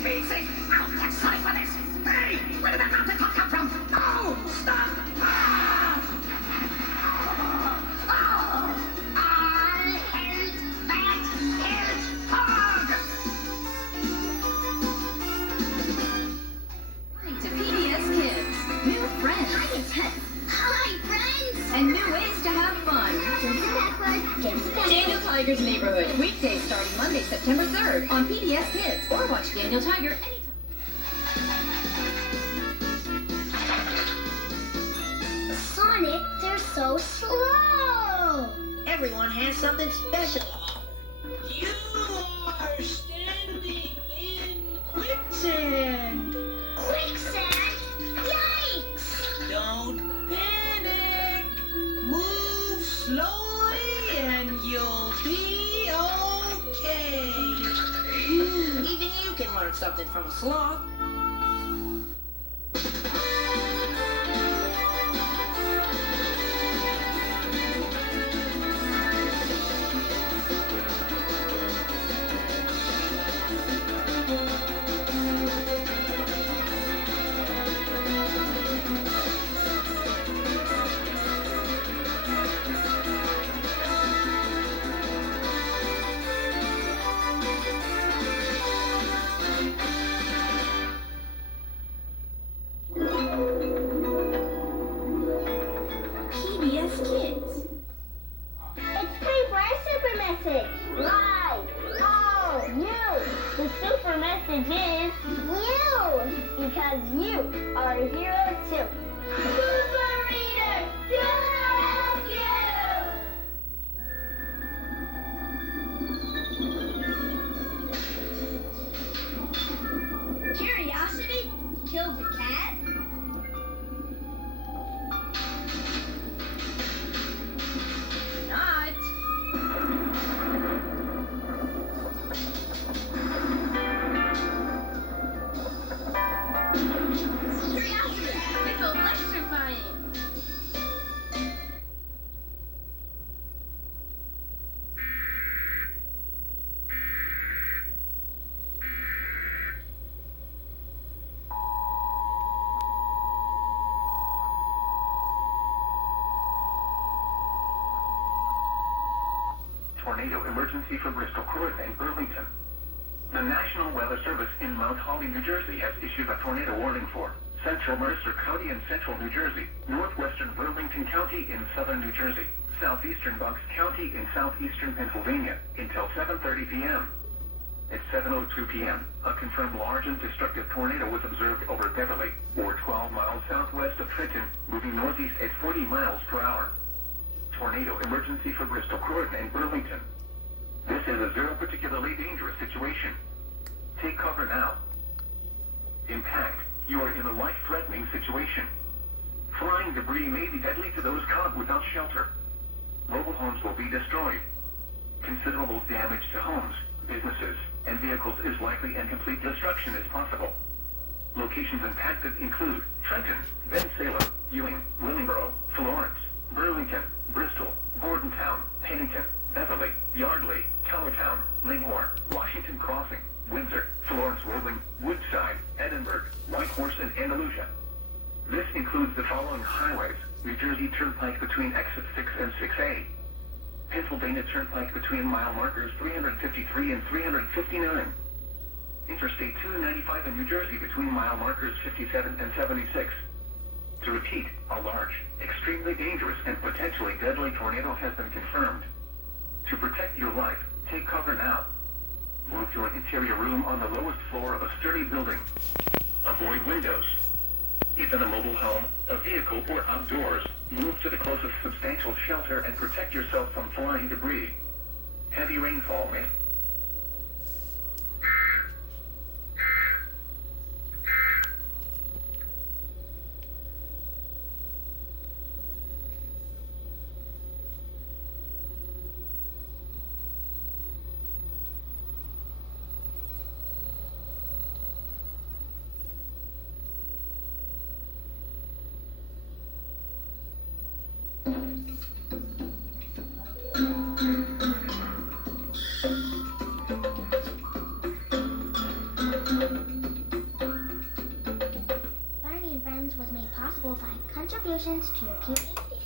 species! I'll get something for this! Hey! Where did that mountain top come from? Oh! Stop! Ah! Oh! I hate that hedgehog! To PBS Kids. New friends. Hi, friends! And new ways to have fun. Daniel Tiger's Neighborhood. Weekdays starting Monday, September 3rd on PBS Kids. Or watch Daniel Tiger anytime. Sonic, they're so slow! Everyone has something special. You are standing in quicksand. Quicksand? Yikes! Don't panic. Move slowly and you'll be okay. Even you can learn something from a sloth. PBS Kids. It's time for our super message. Right. Oh, you. The super message is you. Because you are a hero too. Super Reader, to the rescue! Curiosity killed the cat? Not. Curiosity. It's electrifying. Tornado emergency for Bristol, Croydon, and Burlington. The National Weather Service in Mount Holly, New Jersey has issued a tornado warning for central Mercer County in central New Jersey, northwestern Burlington County in southern New Jersey, southeastern Bucks County in southeastern Pennsylvania until 7:30 p.m. At 7:02 p.m., a confirmed large and destructive tornado was observed over Beverly, or 12 miles southwest of Trenton, moving northeast at 40 miles per hour. Tornado emergency for Bristol, Croydon, and Burlington. This is a zero particularly dangerous situation. Take cover now. Impact. You are in a life-threatening situation. Flying debris may be deadly to those caught without shelter. Mobile homes will be destroyed. Considerable damage to homes, businesses, and vehicles is likely and complete destruction is possible. Locations impacted include Trenton, then Salem, Ewing, Willingboro, Florence, Burlington, Bristol, Bordentown, Pennington, Beverly, Yardley, Kellertown, Lemoore, Washington Crossing, Windsor, Florence Worthing, Woodside, Edinburgh, Whitehorse, and Andalusia. This includes the following highways: New Jersey Turnpike between exit 6 and 6A, Pennsylvania Turnpike between mile markers 353 and 359, Interstate 295 in New Jersey between mile markers 57 and 76. To repeat, a large, extremely dangerous, and potentially deadly tornado has been confirmed. To protect your life, take cover now. Move to an interior room on the lowest floor of a sturdy building. Avoid windows. If in a mobile home, a vehicle, or outdoors, move to the closest substantial shelter and protect yourself from flying debris. Heavy rainfall may was made possible by contributions to your community.